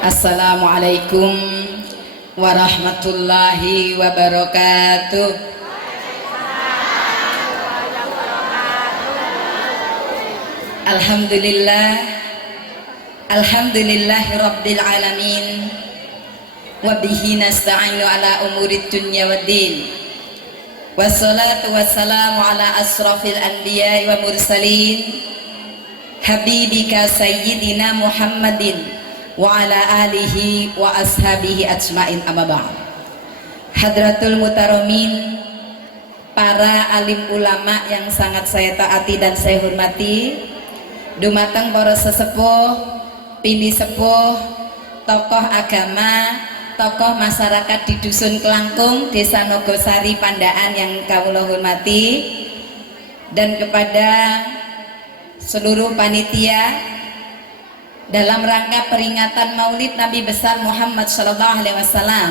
Assalamualaikum warahmatullahi wabarakatuh. Alhamdulillahi rabbil alamin. Wa bihi nasta'inu ala umurid dunya waddin. Wassalatu wassalamu ala asrafil anbiya'i wa mursalin habibika sayyidina Muhammadin wa ala alihi wa ashabihi ajmain, amma ba'd. Hadratul mutaromin, para alim ulama yang sangat saya taati dan saya hormati, dumateng para sesepuh, pini sepuh, tokoh agama, tokoh masyarakat di Dusun Kelangkung, Desa Nogosari, Pandaan yang kawula hormati, dan kepada seluruh panitia dalam rangka peringatan Maulid Nabi besar Muhammad Sallallahu Alaihi Wasallam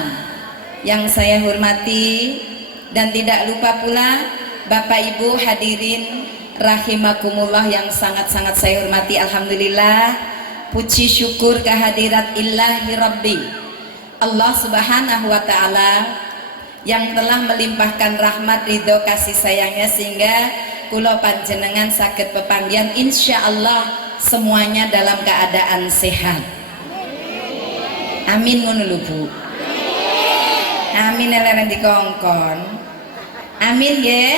yang saya hormati, dan tidak lupa pula Bapak Ibu hadirin rahimakumullah yang sangat-sangat saya hormati. Alhamdulillah, puji syukur kehadirat Ilahi Rabbi Allah Subhanahu wa Ta'ala yang telah melimpahkan rahmat, ridho, kasih sayangnya sehingga kula panjenengan saged pepanggihan insyaallah semuanya dalam keadaan sehat. Amin ngono lho Bu. Amin eleren dikongkon. Amin nggih.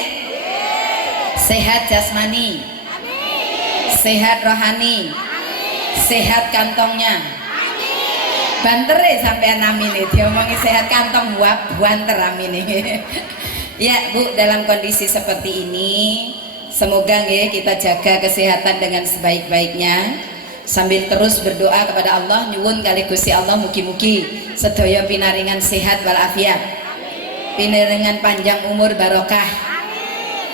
Sehat jasmani. Sehat rohani. Sehat kantongnya. Bantere sampean amin, diomongi sehat kantong banter amin. Ya Bu, dalam kondisi seperti ini semoga nggih kita jaga kesehatan dengan sebaik-baiknya sambil terus berdoa kepada Allah nyuwun kali Gusti Allah mugi-mugi sedaya pinaringan sehat walafiat, pinaringan panjang umur barokah,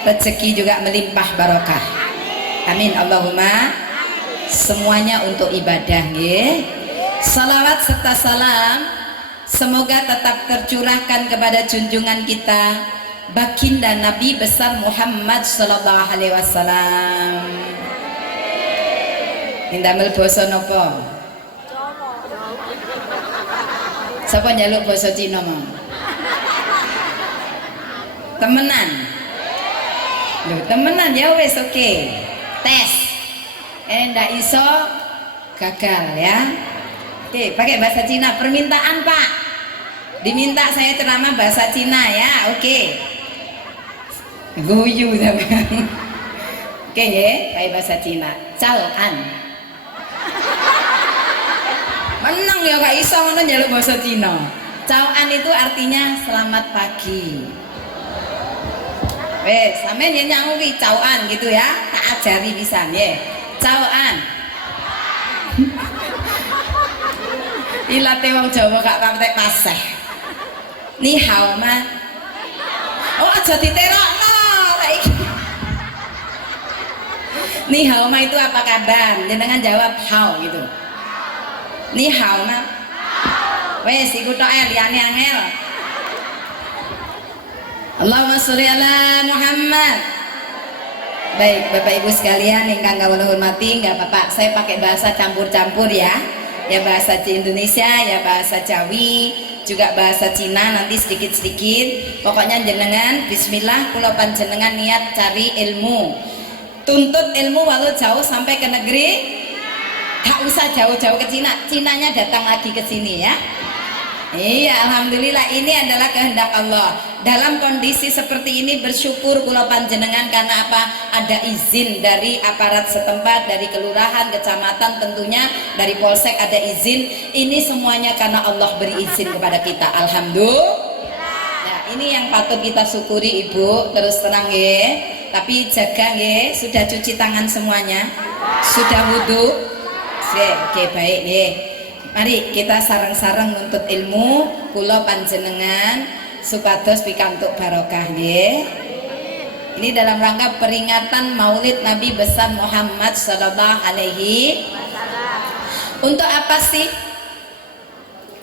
rezeki juga melimpah barokah. Amin Allahumma. Semuanya untuk ibadah nggih. Salawat serta salam semoga tetap tercurahkan kepada junjungan kita baginda Nabi besar Muhammad Sallallahu Alaihi Wasallam. Indamel basa napa? Sapa njaluk basa Cina mau? Temenan? Loh, temenan ya wes oke. Tes. Ndak iso gagal ya. Oke, pakai bahasa Cina. Permintaan Pak, diminta saya ceramah bahasa Cina ya. Oke. Guyu sampean. Oke nggih, pakai bahasa Cina. Cao an. Menang ya gak iso ngono njaluk bahasa Cina. Cao an itu artinya selamat pagi. Wes, sampeyan yen nyangu ki cao an gitu ya. Tak ajari pisan nggih. Cao an. Ilate wong Jawa gak patek paseh. Ni hao ma. Oh aja diterokno lek iki. Ni hao ma itu apa kabar? Jenengan jawab hao gitu. Ni hao ma. Wes iku tok liyane angel. Allahumma sholli ala Muhammad. Baik Bapak Ibu sekalian ingkang kawula hormati, enggak apa-apa saya pakai bahasa campur-campur ya. Ya bahasa Indonesia, ya bahasa Jawi, juga bahasa Cina nanti sedikit-sedikit. Pokoknya jenengan bismillah kula panjenengan niat cari ilmu. Tuntut ilmu walau jauh sampai ke negeri. Tak usah jauh-jauh ke Cina. Cinanya datang lagi ke sini ya. Iya, alhamdulillah ini adalah kehendak Allah. Dalam kondisi seperti ini bersyukur kula panjenengan karena apa? Ada izin dari aparat setempat, dari kelurahan, kecamatan, tentunya dari polsek ada izin. Ini semuanya karena Allah beri izin kepada kita. Alhamdulillah. Nah, ini yang patut kita syukuri Ibu. Terus terang ya. Tapi jaga ya. Sudah cuci tangan semuanya? Sudah wudu? Oke, baik nih. Mari kita sareng-sareng nuntut ilmu kula panjenengan supados pikantuk barokah nggih. Ini dalam rangka peringatan Maulid Nabi besar Muhammad Sallallahu Alaihi Wasallam. Untuk apa sih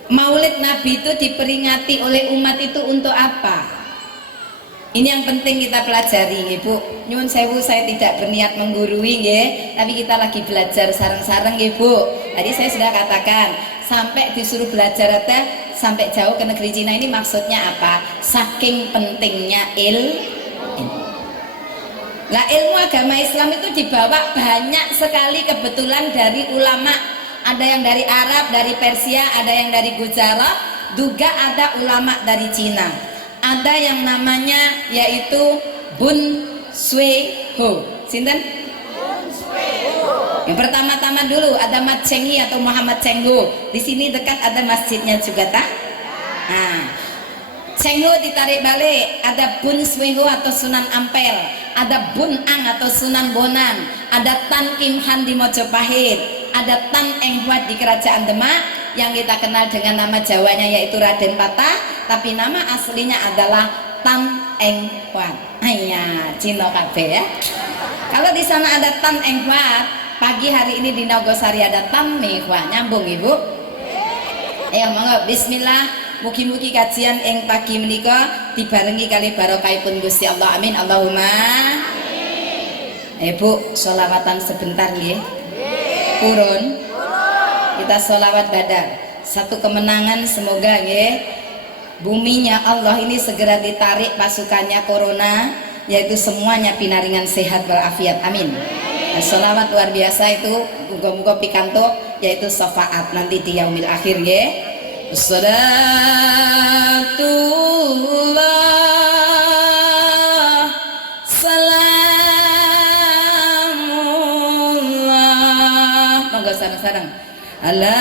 Maulid Nabi itu diperingati oleh umat itu, untuk apa? Ini yang penting kita pelajari, Ibu. Nyuwun sewu, saya tidak berniat menggurui, nggih, tapi kita lagi belajar sareng-sareng, Ibu. Tadi saya sudah katakan, sampai disuruh belajar sampai jauh ke negeri Cina ini maksudnya apa? Saking pentingnya ilmu. Nah, ilmu agama Islam itu dibawa banyak sekali kebetulan dari ulama. Ada yang dari Arab, dari Persia, ada yang dari Gujarat, juga ada ulama dari Cina. Ada yang namanya yaitu Bun Sui Ho. Sinten? Yang pertama-tama dulu ada Mat Cheng Hi atau Muhammad Cheng Ho. Di sini dekat ada masjidnya juga, tak? Nah, Cheng Ho ditarik balik, ada Bun Sui Ho atau Sunan Ampel, ada Bun Ang atau Sunan Bonan, ada Tan Kim Han di Mojopahit, ada Tan Eng Huat di Kerajaan Demak, yang kita kenal dengan nama Jawanya yaitu Raden Patah, tapi nama aslinya adalah Tan Eng Huat. Iya, Cino kabeh ya. Kalau di sana ada Tan Eng Huat, pagi hari ini di Nogosari ada Tan Mei Huat. Nyambung, Ibu? Ayo monggo, bismillah. Mugi-mugi kajian ing pagi menika dibarengi kali barokahipun Gusti Allah. Amin. Allahumma amin. Ibu, sholawatan sebentar nggih. Purun. Kita sholawat badar. Satu kemenangan semoga nggih. Buminya Allah ini segera ditarik pasukannya corona, yaitu semuanya pinaringan sehat walafiat. Amin. Nah, sholawat luar biasa itu muga-muga pikantuk yaitu syafaat nanti di yaumil akhir nggih. Salatullah salamullah. Monggo sareng-sareng. Ala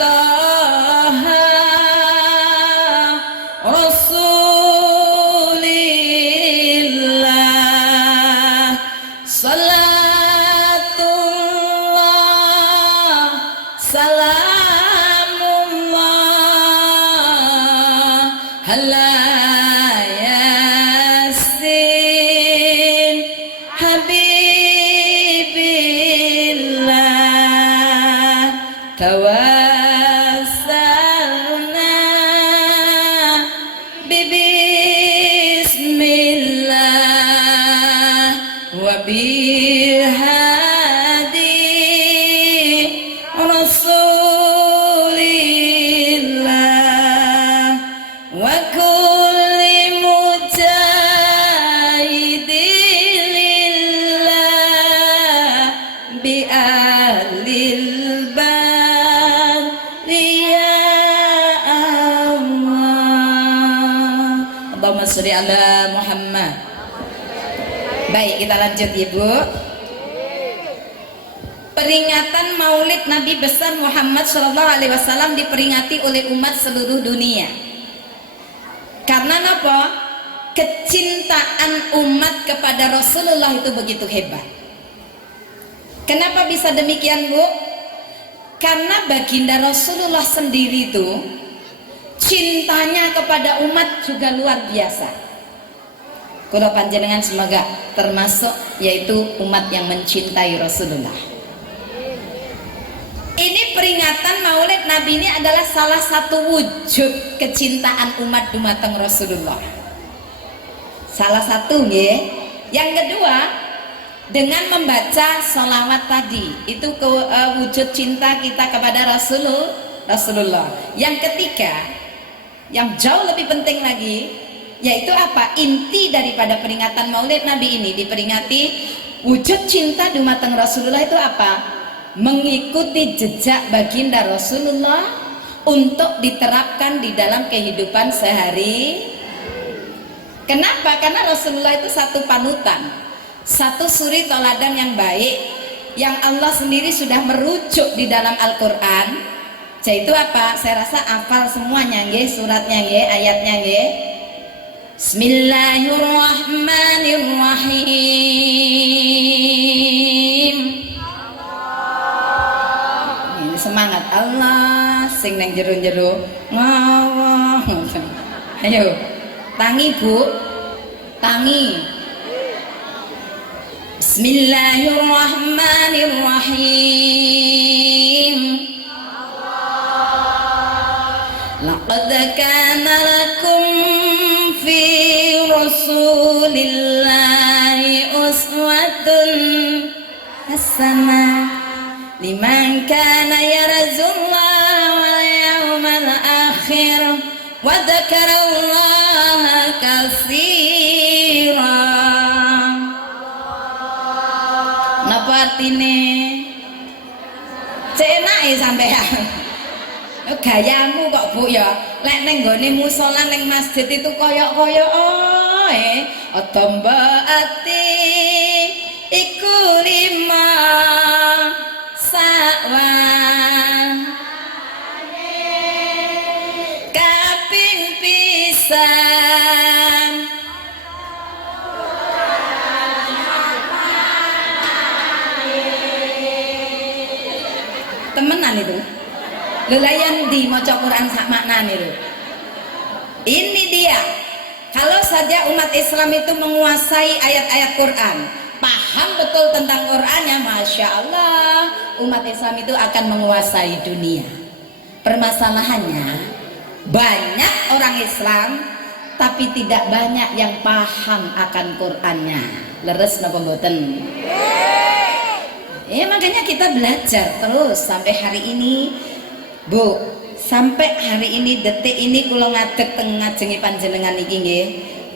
taha rasulillah salatullah salamullah ala yasin habibillah tawassalna bibismillah wa bilhadi rasulillah wa kulli mujahidilillah bi ahlil Allahumma sholli ala Muhammad. Baik, kita lanjut Ibu. Peringatan Maulid Nabi besar Muhammad SAW diperingati oleh umat seluruh dunia. Karena apa? Kecintaan umat kepada Rasulullah itu begitu hebat. Kenapa bisa demikian, Bu? Karena baginda Rasulullah sendiri itu cintanya kepada umat juga luar biasa. Kula panjenengan semoga termasuk yaitu umat yang mencintai Rasulullah. Ini peringatan Maulid Nabi ini adalah salah satu wujud kecintaan umat dumateng Rasulullah. Salah satu nggih. Yang kedua, dengan membaca sholawat tadi itu wujud cinta kita kepada Rasulullah. Yang ketiga, yang jauh lebih penting lagi, yaitu apa? Inti daripada peringatan Maulid Nabi ini diperingati wujud cinta dumateng Rasulullah itu apa? Mengikuti jejak baginda Rasulullah untuk diterapkan di dalam kehidupan sehari. Kenapa? Karena Rasulullah itu satu panutan, satu suri toladan yang baik, yang Allah sendiri sudah merujuk di dalam Al-Quran. Yaitu apa? Saya rasa hafal semuanya nggih, suratnya nggih, ayatnya nggih. Bismillahirrahmanirrahim. Ini semangat Allah sing neng jero-jero. Ngawang. Ayo. Tangi, Bu. Tangi. Bismillahirrahmanirrahim. Laqad kana lakum fi hasanah liman kana yarjullaha wal yawmal akhir wa dzakarallaha katsira. Napa artine? Cek enake sampean. Gayamu kok Bu ya. Lek ning nggone musala ning masjid itu koyok-koyok Otomba ati iku lima sawan kaping pisan temenan itu lelayan di maca Quran sak maknane lho. Ini dia. Kalau saja umat Islam itu menguasai ayat-ayat Quran, paham betul tentang Qurannya, Masya Allah, umat Islam itu akan menguasai dunia. Permasalahannya, banyak orang Islam, tapi tidak banyak yang paham akan Qurannya. Leres napa mboten? Makanya kita belajar terus sampai hari ini, Bu. Sampai hari ini, detik ini kula ngadeg teng ngajengi panjenengan iki nggih,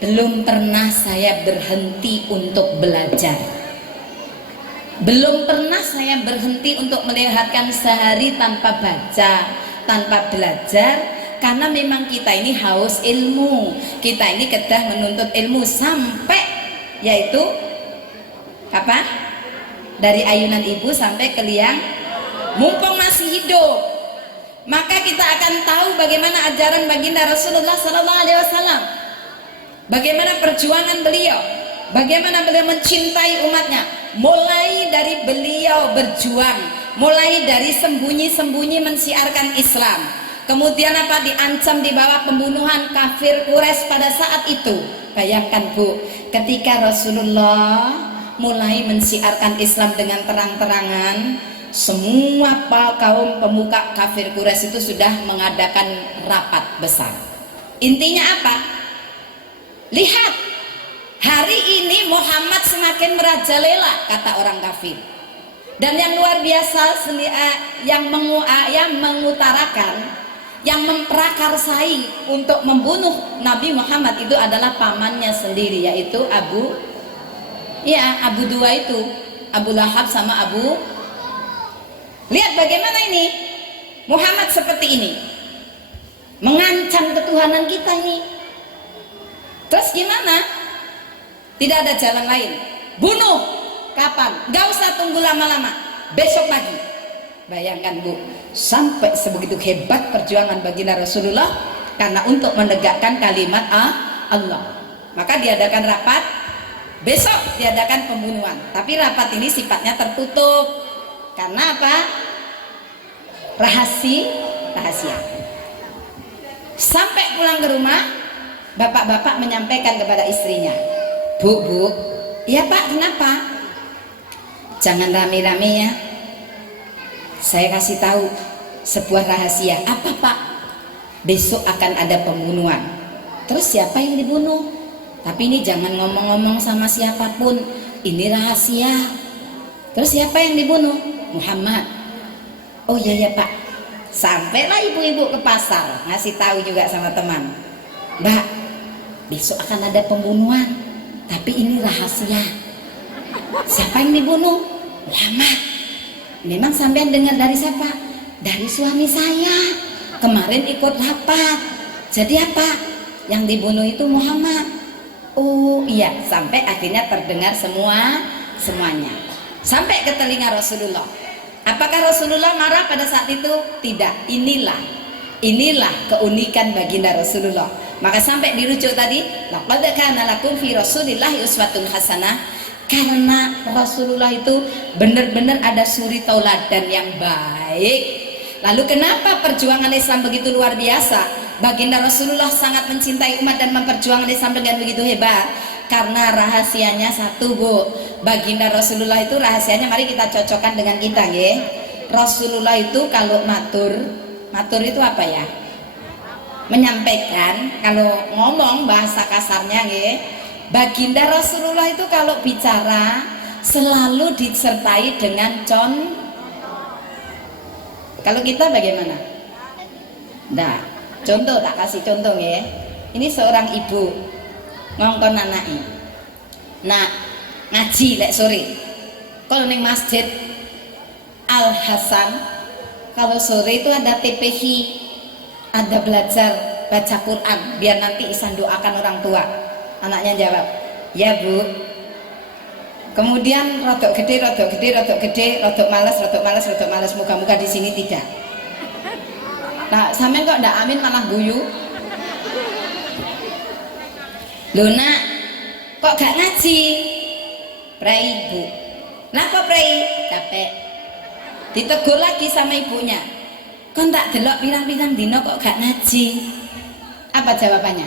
belum pernah saya berhenti untuk belajar. Belum pernah saya berhenti untuk melewatkan sehari tanpa baca, tanpa belajar, karena memang kita ini haus ilmu. Kita ini kedah menuntut ilmu sampai yaitu kapan? Dari ayunan ibu sampai ke liang mumpung masih hidup. Maka kita akan tahu bagaimana ajaran baginda Rasulullah Sallallahu Alaihi Wasallam, bagaimana perjuangan beliau, bagaimana beliau mencintai umatnya, mulai dari beliau berjuang, mulai dari sembunyi-sembunyi mensiarkan Islam, kemudian apa, diancam di bawah pembunuhan kafir Quraisy pada saat itu. Bayangkan Bu, ketika Rasulullah mulai mensiarkan Islam dengan terang-terangan, semua kaum pemuka kafir Quraisy itu sudah mengadakan rapat besar. Intinya apa? Lihat, hari ini Muhammad semakin merajalela, kata orang kafir. Dan yang luar biasa, yang mengutarakan, yang memprakarsai untuk membunuh Nabi Muhammad itu adalah pamannya sendiri, yaitu Abu Dua itu, Abu Lahab sama Abu. Lihat bagaimana ini Muhammad seperti ini mengancam ketuhanan kita ini. Terus gimana? Tidak ada jalan lain, bunuh. Kapan? Gak usah tunggu lama-lama, besok pagi. Bayangkan Bu, sampai sebegitu hebat perjuangan baginda Rasulullah karena untuk menegakkan kalimat Allah. Maka diadakan rapat, besok diadakan pembunuhan. Tapi rapat ini sifatnya tertutup. Karena apa? Rahasia. Sampai pulang ke rumah, bapak-bapak menyampaikan kepada istrinya, Bu, iya Pak, kenapa? Jangan rame-rame ya. Saya kasih tahu sebuah rahasia. Apa Pak? Besok akan ada pembunuhan. Terus siapa yang dibunuh? Tapi ini jangan ngomong-ngomong sama siapapun. Ini rahasia. Terus siapa yang dibunuh? Muhammad. Oh iya Pak. Sampailah ibu-ibu ke pasar, ngasih tahu juga sama teman, Mbak, besok akan ada pembunuhan, tapi ini rahasia. Siapa yang dibunuh? Muhammad. Memang sampean dengar dari siapa? Dari suami saya. Kemarin ikut rapat. Jadi apa? Yang dibunuh itu Muhammad. Oh iya, sampai akhirnya terdengar semuanya. Sampai ke telinga Rasulullah. Apakah Rasulullah marah pada saat itu? Tidak. Inilah keunikan baginda Rasulullah. Maka sampai dirujuk tadi, laqad kana lakum fi Rasulillahi uswatun hasanah. Karena Rasulullah itu benar-benar ada suri tauladan yang baik. Lalu kenapa perjuangan Islam begitu luar biasa? Baginda Rasulullah sangat mencintai umat dan memperjuangkan Islam dengan begitu hebat. Karena rahasianya satu Bu, baginda Rasulullah itu rahasianya, mari kita cocokkan dengan kita nggih. Rasulullah itu kalau matur itu apa ya? Menyampaikan, kalau ngomong bahasa kasarnya nggih. Baginda Rasulullah itu kalau bicara selalu disertai dengan Kalau kita bagaimana? Nah, contoh, tak kasih contoh ya. Ini seorang ibu ngongkon anaknya. Nah, ngaji lek sore. Kalau neng masjid Al Hasan, kalau sore itu ada TPH, ada belajar baca Quran, biar nanti Isan doakan orang tua. Anaknya jawab, ya bu. Kemudian rodok gede, rodok males, moga-moga di sini tidak. Nah, sampean kok ndak amin malah guyu. Lho nak, kok gak ngaji? Prai bu. Napa prai? Capek. Ditegur lagi sama ibunya. Kon tak delok pirang-pirang dino kok gak ngaji? Apa jawabannya?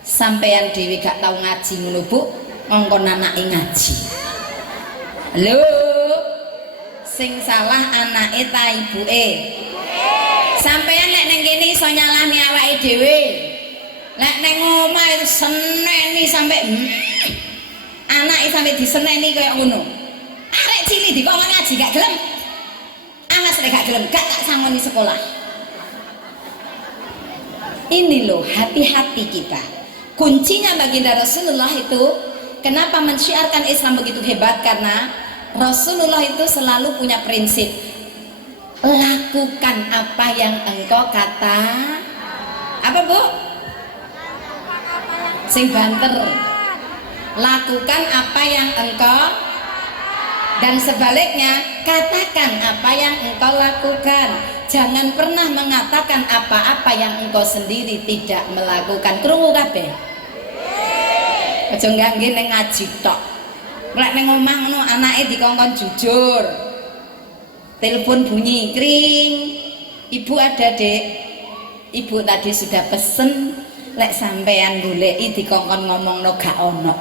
Sampean dhewe gak tau ngaji ngono bu, ngongkon anake ngaji. Lho, sing salah anake ta ibuke? Sampean nek ning kene iso nyalahne awake dhewe. Nek ning omah itu seneni sampe anake sampe diseneni kaya ngono. Arek cilik dikon ngaji gak gelem. Awas nek gak gelem gak tak sangoni sekolah. Ini loh hati-hati kita. Kuncinya baginda Rasulullah itu kenapa mensyiarkan Islam begitu hebat, karena Rasulullah itu selalu punya prinsip, lakukan apa yang engkau kata. Apa bu? Sing banter. Lakukan apa yang engkau, dan sebaliknya katakan apa yang engkau lakukan. Jangan pernah mengatakan apa-apa yang engkau sendiri tidak melakukan. Krungu kabeh? Aja nggangge ning ngaji tok. Lek ning omah ngono anake dikongkon jujur. Telepon bunyi, kring. Ibu ada, Dek. Ibu tadi sudah pesen, lek sampean goleki dikongkon ngomongno gak ono.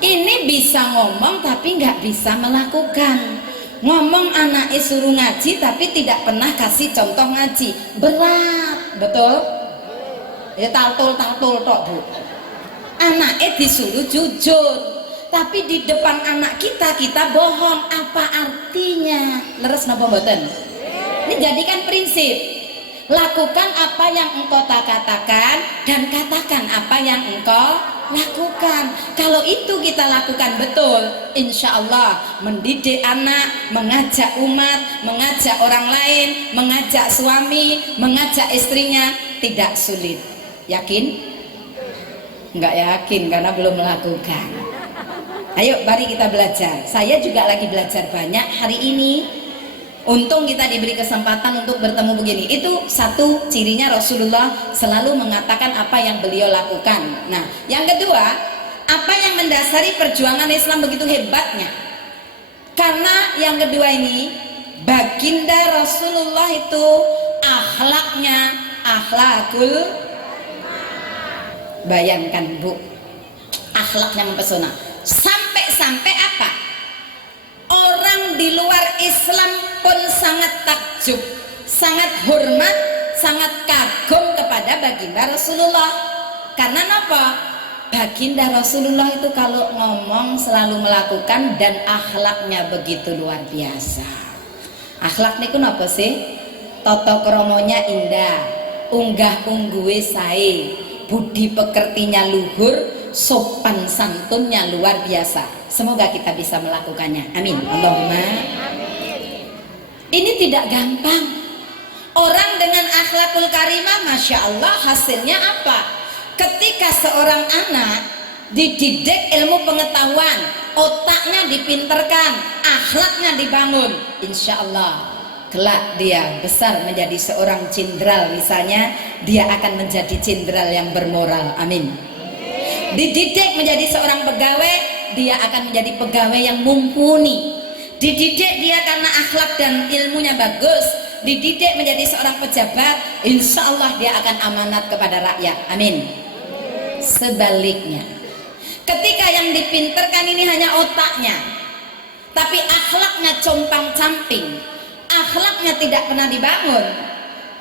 Ini bisa ngomong tapi nggak bisa melakukan. Ngomong anake suruh ngaji tapi tidak pernah kasih contoh ngaji. Berat, betul? Ya taltul tok, Bu. Anake disuruh jujur, tapi di depan anak kita bohong. Apa artinya? Leres napa mboten? Ini jadikan prinsip. Lakukan apa yang engkau katakan dan katakan apa yang engkau lakukan. Kalau itu kita lakukan betul, insya Allah mendidik anak, mengajak umat, mengajak orang lain, mengajak suami, mengajak istrinya tidak sulit. Yakin? Enggak yakin karena belum melakukan. Ayo mari kita belajar. Saya juga lagi belajar banyak hari ini. Untung kita diberi kesempatan untuk bertemu begini. Itu satu cirinya Rasulullah selalu mengatakan apa yang beliau lakukan. Nah, yang kedua, apa yang mendasari perjuangan Islam begitu hebatnya? Karena yang kedua ini, baginda Rasulullah itu akhlaknya akhlakul, bayangkan Bu, akhlaknya mempesona. Sampai-sampai apa? Orang di luar Islam pun sangat takjub, sangat hormat, sangat kagum kepada baginda Rasulullah. Karena apa? Baginda Rasulullah itu kalau ngomong selalu melakukan dan akhlaknya begitu luar biasa. Akhlak niku napa sih? Tata kromonya indah, unggah ungguhe sae, budi pekertinya luhur, sopan santunnya luar biasa. Semoga kita bisa melakukannya. Amin. Allahumma. Ini tidak gampang. Orang dengan akhlakul karimah, masya Allah, hasilnya apa? Ketika seorang anak dididik ilmu pengetahuan, otaknya dipinterkan, akhlaknya dibangun, insya Allah kelak dia besar menjadi seorang jenderal. Misalnya dia akan menjadi jenderal yang bermoral. Amin. Dididik menjadi seorang pegawai, dia akan menjadi pegawai yang mumpuni. Dididik dia karena akhlak dan ilmunya bagus, dididik menjadi seorang pejabat, insya Allah dia akan amanat kepada rakyat. Amin. Sebaliknya, ketika yang dipinterkan ini hanya otaknya, tapi akhlaknya compang-camping, akhlaknya tidak pernah dibangun,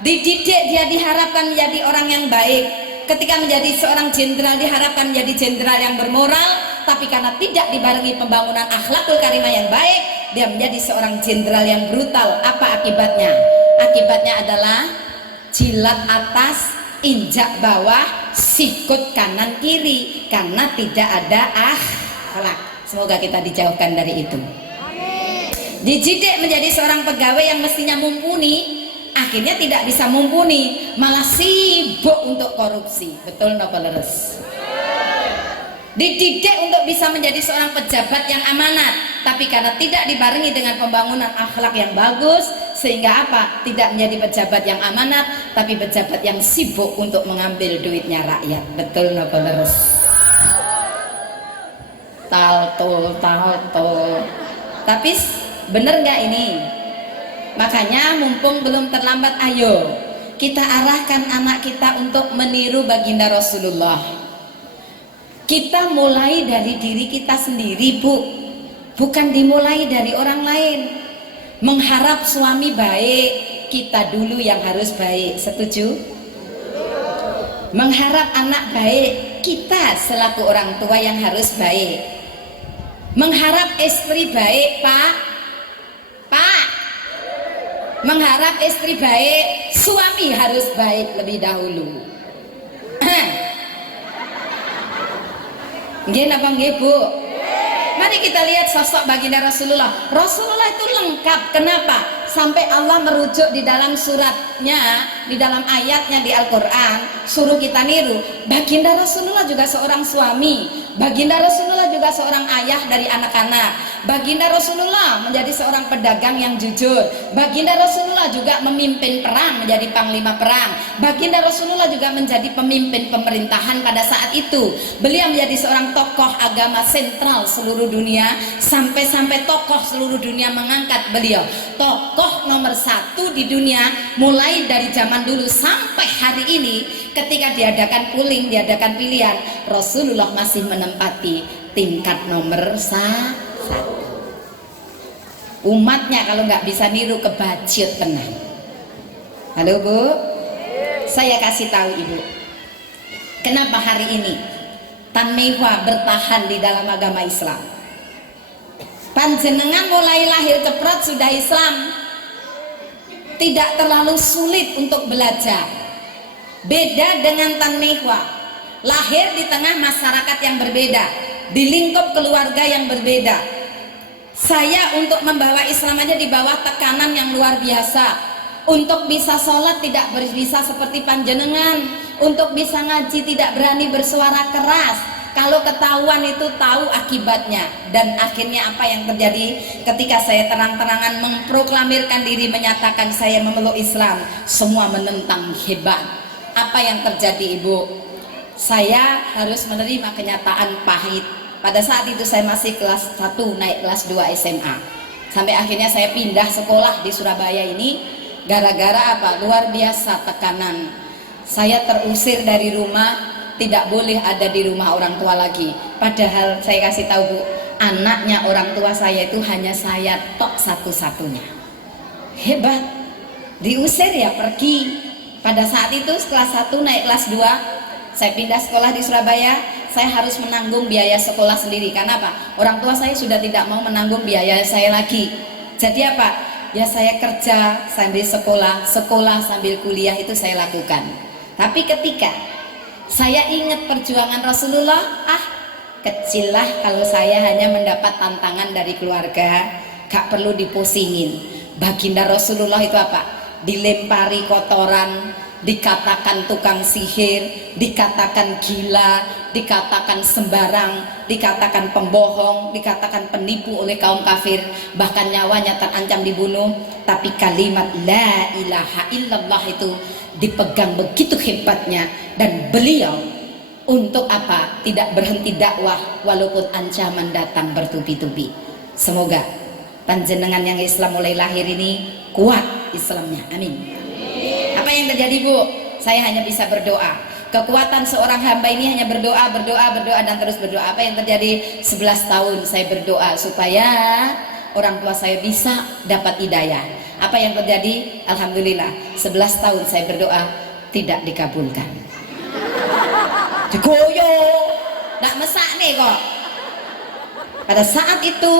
dididik dia diharapkan menjadi orang yang baik, ketika menjadi seorang jenderal diharapkan menjadi jenderal yang bermoral, tapi karena tidak dibarengi pembangunan akhlakul karimah yang baik, dia menjadi seorang jenderal yang brutal. Apa akibatnya? Akibatnya adalah jilat atas, injak bawah, sikut kanan kiri, karena tidak ada akhlak. Semoga kita dijauhkan dari itu. Dididik menjadi seorang pegawai yang mestinya mumpuni, akhirnya tidak bisa mumpuni, malah sibuk untuk korupsi. Betul napa leres? Dididik untuk bisa menjadi seorang pejabat yang amanat, tapi karena tidak dibarengi dengan pembangunan akhlak yang bagus, sehingga apa? Tidak menjadi pejabat yang amanat, tapi pejabat yang sibuk untuk mengambil duitnya rakyat. Betul napa leres? Taltul. Tapi bener nggak ini? Makanya mumpung belum terlambat, ayo kita arahkan anak kita untuk meniru baginda Rasulullah. Kita mulai dari diri kita sendiri, Bu, bukan dimulai dari orang lain. Mengharap suami baik, kita dulu yang harus baik. Setuju? Mengharap anak baik, kita selaku orang tua yang harus baik. Mengharap istri baik, Pak, mengharap istri baik, suami harus baik lebih dahulu. Nggih napa nggih, Bu? Mari kita lihat sosok baginda Rasulullah. Rasulullah itu lengkap. Kenapa? Sampai Allah merujuk di dalam suratnya, di dalam ayatnya di Al-Quran, suruh kita niru. Baginda Rasulullah juga seorang suami, baginda Rasulullah juga seorang ayah dari anak-anak, baginda Rasulullah menjadi seorang pedagang yang jujur, baginda Rasulullah juga memimpin perang, menjadi panglima perang, baginda Rasulullah juga menjadi pemimpin pemerintahan pada saat itu. Beliau menjadi seorang tokoh agama sentral seluruh dunia, sampai-sampai tokoh seluruh dunia mengangkat beliau tokoh nomor 1 di dunia, mulai dari zaman dulu sampai hari ini. Ketika diadakan polling, diadakan pilihan, Rasulullah masih menempati tingkat nomor 1. Umatnya kalau nggak bisa niru, kebacut tenang. Halo Bu, saya kasih tahu Ibu, kenapa hari ini Tan Mehwa bertahan di dalam agama Islam. Panjenengan mulai lahir ceprot sudah Islam, tidak terlalu sulit untuk belajar. Beda dengan Tan Mehwa, lahir di tengah masyarakat yang berbeda, di lingkup keluarga yang berbeda. Saya untuk membawa Islam aja di bawah tekanan yang luar biasa. Untuk bisa sholat tidak bisa seperti panjenengan, untuk bisa ngaji tidak berani bersuara keras. Kalau ketahuan itu tahu akibatnya. Dan akhirnya apa yang terjadi ketika saya terang-terangan memproklamirkan diri, menyatakan saya memeluk Islam, semua menentang. Hebat. Apa yang terjadi Ibu? Saya harus menerima kenyataan pahit. Pada saat itu saya masih kelas 1 naik kelas 2 SMA. Sampai akhirnya saya pindah sekolah di Surabaya ini. Gara-gara apa? Luar biasa tekanan. Saya terusir dari rumah, tidak boleh ada di rumah orang tua lagi. Padahal saya kasih tahu Bu, anaknya orang tua saya itu hanya saya tok satu-satunya. Hebat. Diusir ya pergi. Pada saat itu kelas 1 naik kelas 2, saya pindah sekolah di Surabaya. Saya harus menanggung biaya sekolah sendiri. Karena apa? Orang tua saya sudah tidak mau menanggung biaya saya lagi. Jadi apa? Ya saya kerja sambil sekolah, sekolah sambil kuliah, itu saya lakukan. Tapi ketika saya ingat perjuangan Rasulullah, kecil lah kalau saya hanya mendapat tantangan dari keluarga, gak perlu dipusingin. Baginda Rasulullah itu apa? Dilempari kotoran, dikatakan tukang sihir, dikatakan gila, dikatakan sembarang, dikatakan pembohong, dikatakan penipu oleh kaum kafir, bahkan nyawanya terancam dibunuh. Tapi kalimat la ilaha illallah itu dipegang begitu hebatnya, dan beliau untuk apa? Tidak berhenti dakwah walaupun ancaman datang bertubi-tubi. Semoga panjenengan yang Islam mulai lahir ini kuat Islamnya, amin. Apa yang terjadi Bu? Saya hanya bisa berdoa. Kekuatan seorang hamba ini hanya berdoa, dan terus berdoa. Apa yang terjadi? 11 tahun saya berdoa supaya orang tua saya bisa dapat hidayah. Apa yang terjadi? Alhamdulillah 11 tahun saya berdoa tidak dikabulkan. Digoyo, nggak mesak nih kok. Pada saat itu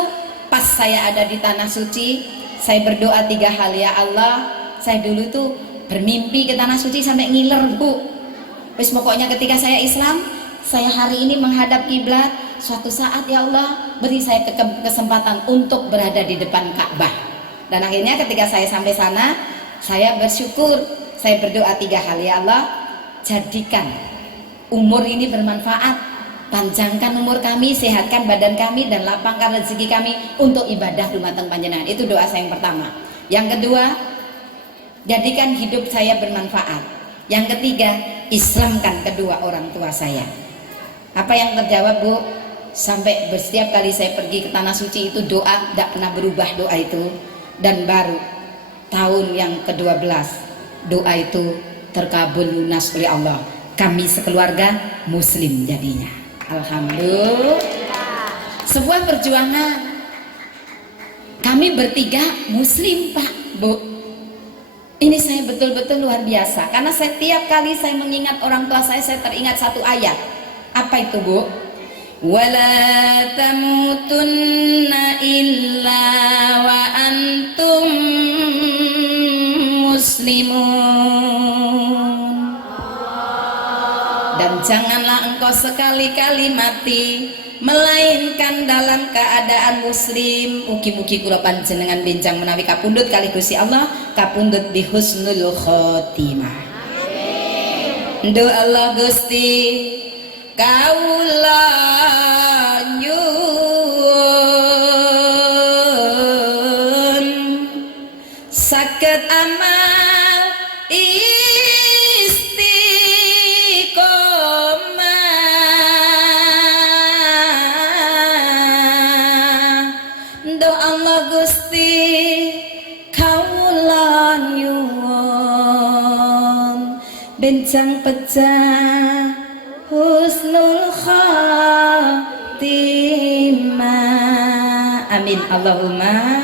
pas saya ada di tanah suci, saya berdoa 3 hal. Ya Allah, saya dulu tuh bermimpi ke tanah suci sampai ngiler Bu. Wis pokoknya ketika saya Islam, saya hari ini menghadap kiblat. Suatu saat ya Allah beri saya kesempatan untuk berada di depan Ka'bah. Dan akhirnya ketika saya sampai sana, saya bersyukur, saya berdoa 3 hal. Ya Allah, jadikan umur ini bermanfaat, panjangkan umur kami, sehatkan badan kami, dan lapangkan rezeki kami untuk ibadah dumateng panjenengan. Itu doa saya yang pertama. Yang kedua, jadikan hidup saya bermanfaat. Yang ketiga, Islamkan kedua orang tua saya. Apa yang terjawab Bu? Sampai setiap kali saya pergi ke tanah suci itu doa tidak pernah berubah doa itu. Dan baru tahun yang ke-12 doa itu terkabul lunas oleh Allah. Kami sekeluarga muslim jadinya. Alhamdulillah. Sebuah perjuangan. Kami bertiga muslim Pak, Bu. Ini saya betul-betul luar biasa. Karena setiap kali saya mengingat orang tua saya teringat satu ayat. Apa itu Bu? Wala tamutunna illa wa antum muslimun. Dan janganlah engkau sekali-kali mati melainkan dalam keadaan muslim. Mugi-mugi kula panjenengan benjang menawi kapundhut kalih Gusti Allah, kapundhut bi husnul khotimah. Amin. Ndu Allah Gusti kaula nyuwun saged amal benjang pecah husnul khatimah. Amin Allahumma.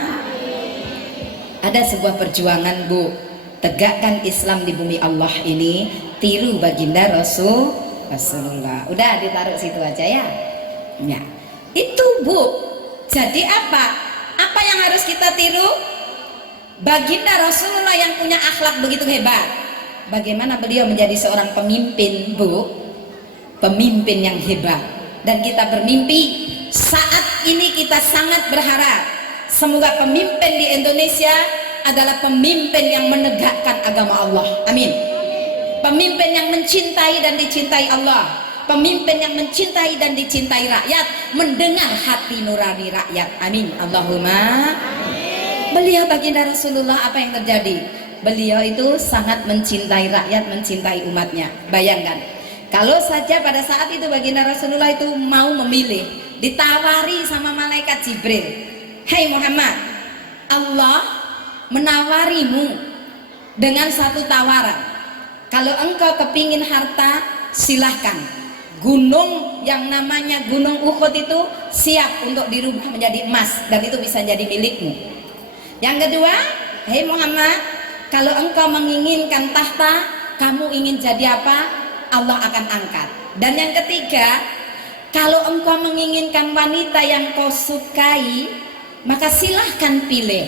Ada sebuah perjuangan Bu, tegakkan Islam di bumi Allah ini, tiru baginda Rasulullah. Udah ditaruh situ aja ya. Ya, itu Bu. Jadi apa yang harus kita tiru? Baginda Rasulullah yang punya akhlak begitu hebat. Bagaimana beliau menjadi seorang pemimpin Bu, pemimpin yang hebat. Dan kita bermimpi saat ini, kita sangat berharap semoga pemimpin di Indonesia adalah pemimpin yang menegakkan agama Allah. Amin. Pemimpin yang mencintai dan dicintai Allah, pemimpin yang mencintai dan dicintai rakyat, mendengar hati nurani rakyat. Amin Allahumma. Beliau baginda Rasulullah, apa yang terjadi? Beliau itu sangat mencintai rakyat, mencintai umatnya. Bayangkan, kalau saja pada saat itu baginda Rasulullah itu mau memilih, ditawari sama malaikat Jibril, "Hei Muhammad, Allah menawarimu dengan satu tawaran. Kalau engkau kepingin harta, silahkan. Gunung yang namanya Gunung Uhud itu siap untuk dirubah menjadi emas, dan itu bisa jadi milikmu. Yang kedua, hei Muhammad, kalau engkau menginginkan tahta, kamu ingin jadi apa? Allah akan angkat. Dan yang ketiga, kalau engkau menginginkan wanita yang kau sukai, maka silahkan pilih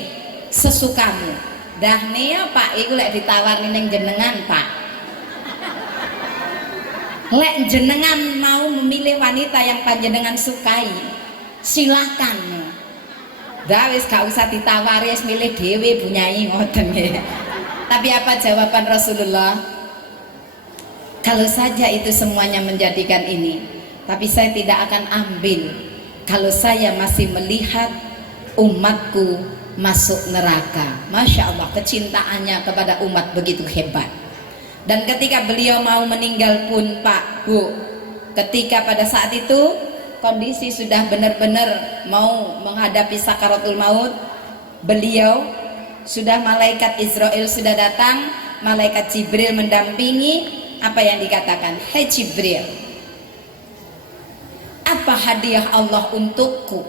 sesukamu." Dah nih Pak, iku lek ditawari ning jenengan Pak. Lek jenengan mau memilih wanita yang panjenengan sukai, silahkan. Dah wis gak usah ditawari, wis milih dhewe bunyai ngoten nggih. Tapi apa jawaban Rasulullah? Kalau saja itu semuanya menjadikan ini, tapi saya tidak akan ambil kalau saya masih melihat umatku masuk neraka. Masya Allah, kecintaannya kepada umat begitu hebat. Dan ketika beliau mau meninggal pun Pak, Bu, ketika pada saat itu kondisi sudah benar-benar mau menghadapi sakaratul maut, beliau sudah, malaikat Israel sudah datang, malaikat Jibril mendampingi. Apa yang dikatakan? "Hei Jibril, apa hadiah Allah untukku?"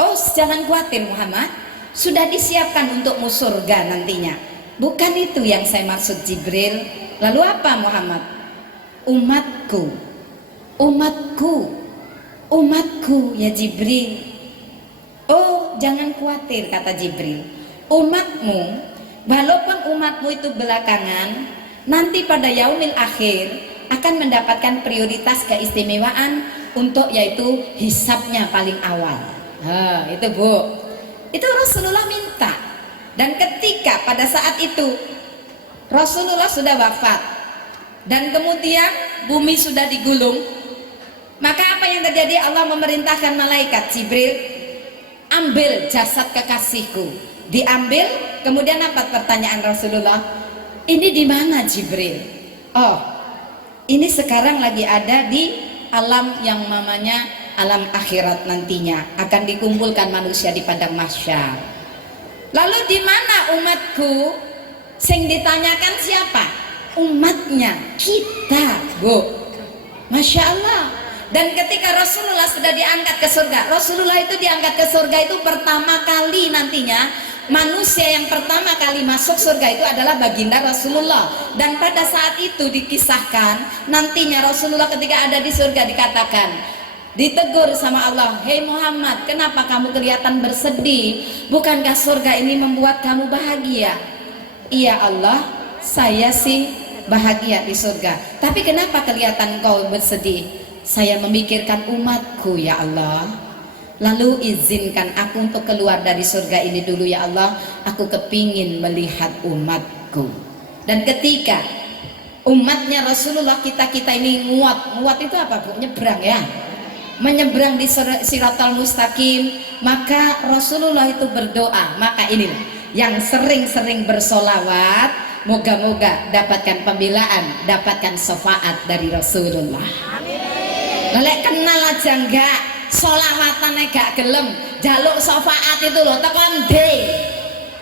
"Oh, jangan khawatir Muhammad, sudah disiapkan untukmu surga nantinya." "Bukan itu yang saya maksud Jibril." "Lalu apa Muhammad?" "Umatku, umatku." Umatku ya Jibril. Oh, jangan khawatir, kata Jibril. Umatmu, walaupun umatmu itu belakangan, nanti pada yaumil akhir akan mendapatkan prioritas keistimewaan untuk yaitu hisabnya paling awal. Itu Bu, itu Rasulullah minta. Dan ketika pada saat itu Rasulullah sudah wafat dan kemudian bumi sudah digulung, maka apa yang terjadi? Allah memerintahkan malaikat Jibril, ambil jasad kekasihku. Diambil, kemudian apa pertanyaan Rasulullah? Ini di mana Jibril? Oh, ini sekarang lagi ada di alam yang namanya alam akhirat, nantinya akan dikumpulkan manusia di padang mahsyar. Lalu di mana umatku? Sing ditanyakan siapa? Umatnya, kita, Bu. Masya Allah. Dan ketika Rasulullah sudah diangkat ke surga, Rasulullah itu diangkat ke surga itu pertama kali nantinya, manusia yang pertama kali masuk surga itu adalah baginda Rasulullah. Dan pada saat itu dikisahkan nantinya Rasulullah ketika ada di surga dikatakan, ditegur sama Allah, hei Muhammad, kenapa kamu kelihatan bersedih? Bukankah surga ini membuat kamu bahagia? Iya Allah, saya sih bahagia di surga, tapi kenapa kelihatan kau bersedih? Saya memikirkan umatku ya Allah. Lalu izinkan aku untuk keluar dari surga ini dulu ya Allah. Aku kepingin melihat umatku. Dan ketika umatnya Rasulullah, kita ini nguat itu apa Bu? Nyebrang ya, menyeberang di Siratal Mustaqim. Maka Rasulullah itu berdoa. Maka inilah yang sering-sering bersolawat, moga-moga dapatkan pembelaan, dapatkan syafaat dari Rasulullah. Lelek kenal aja enggak, solawatan gak gelem, jaluk syafaat itu loh, tekan deh.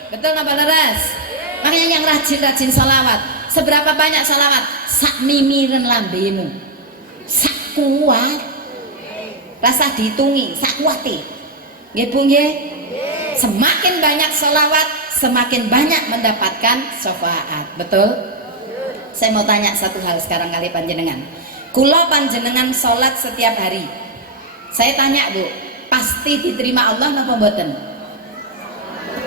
Betul nggak Leres? Makanya yang rajin-rajin solawat, seberapa banyak solawat? Sak mimiren lambemu, sak kuat, rasa dihitungi, sak kuati. Nggih Bu nggih? Semakin banyak solawat, semakin banyak mendapatkan syafaat. Betul? Saya mau tanya satu hal sekarang kali panjenengan. Kula panjenengan sholat setiap hari. Saya tanya Bu, pasti diterima Allah napa mboten?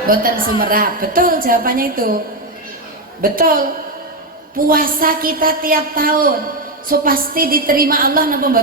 Mboten sumerap. Betul jawabannya itu. Betul. Puasa kita tiap tahun, so pasti diterima Allah napa mboten?